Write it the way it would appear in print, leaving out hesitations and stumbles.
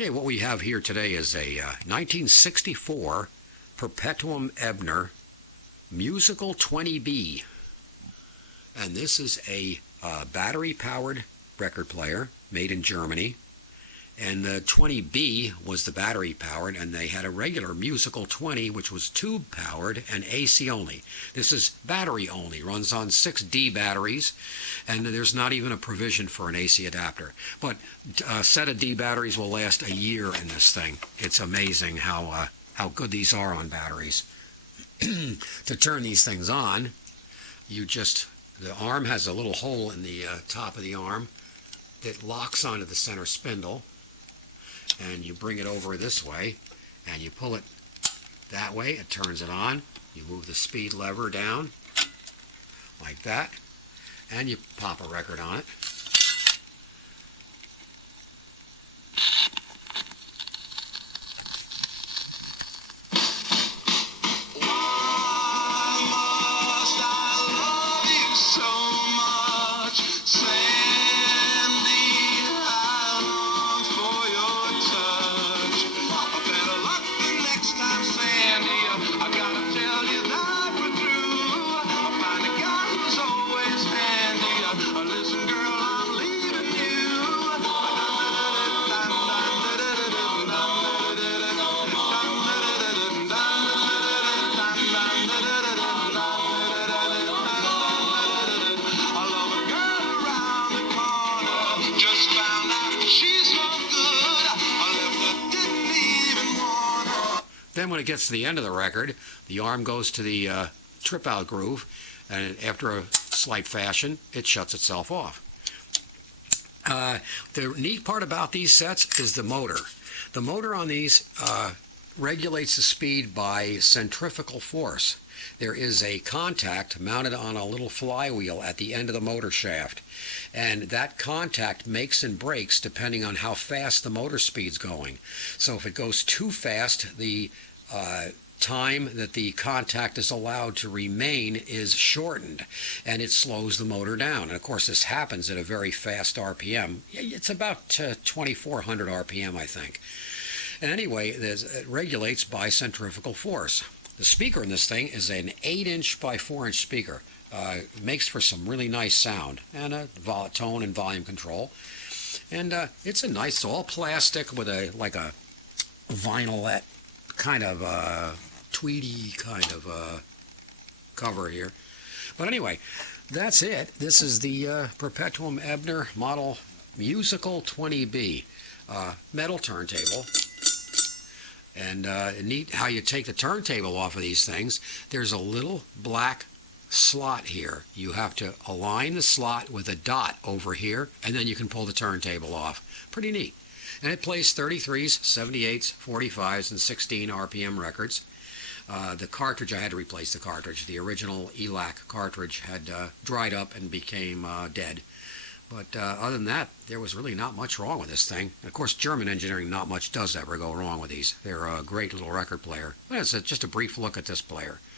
Okay, what we have here today is a 1964 Perpetuum Ebner Musical 20B. And this is a battery-powered record player made in Germany. And the 20B was the battery-powered, and they had a regular Musical 20, which was tube-powered and AC only. This is battery-only, runs on 6D batteries, and there's not even a provision for an AC adapter. But a set of D batteries will last a year in this thing. It's amazing how good these are on batteries. To turn these things on, the arm has a little hole in the top of the arm that locks onto the center spindle. And you bring it over this way, and you pull it that way, it turns it on. You move the speed lever down, like that, and you pop a record on it. Then when it gets to the end of the record, the arm goes to the trip-out groove, and after a slight fashion, it shuts itself off. The neat part about these sets is the motor. The motor on these regulates the speed by centrifugal force. There is a contact mounted on a little flywheel at the end of the motor shaft, and that contact makes and breaks depending on how fast the motor speed's going. So if it goes too fast, the time that the contact is allowed to remain is shortened, and it slows the motor down. And of course this happens at a very fast RPM. It's about 2400 RPM, I think. And anyway, it regulates by centrifugal force. The speaker in this thing is an 8-inch by 4-inch speaker. It makes for some really nice sound and a tone and volume control. And it's all plastic with a vinylette kind of tweedy kind of cover here. But anyway, that's it. This is the Perpetuum Ebner Model Musical 20B metal turntable. And neat how you take the turntable off of these things. There's a little black slot here. You have to align the slot with a dot over here, and then you can pull the turntable off. Pretty neat. And it plays 33s, 78s, 45s, and 16 RPM records. The cartridge, I had to replace the cartridge. The original ELAC cartridge had dried up and became dead. But other than that, there was really not much wrong with this thing. And of course, German engineering, not much does ever go wrong with these. They're a great little record player. But it's just a brief look at this player.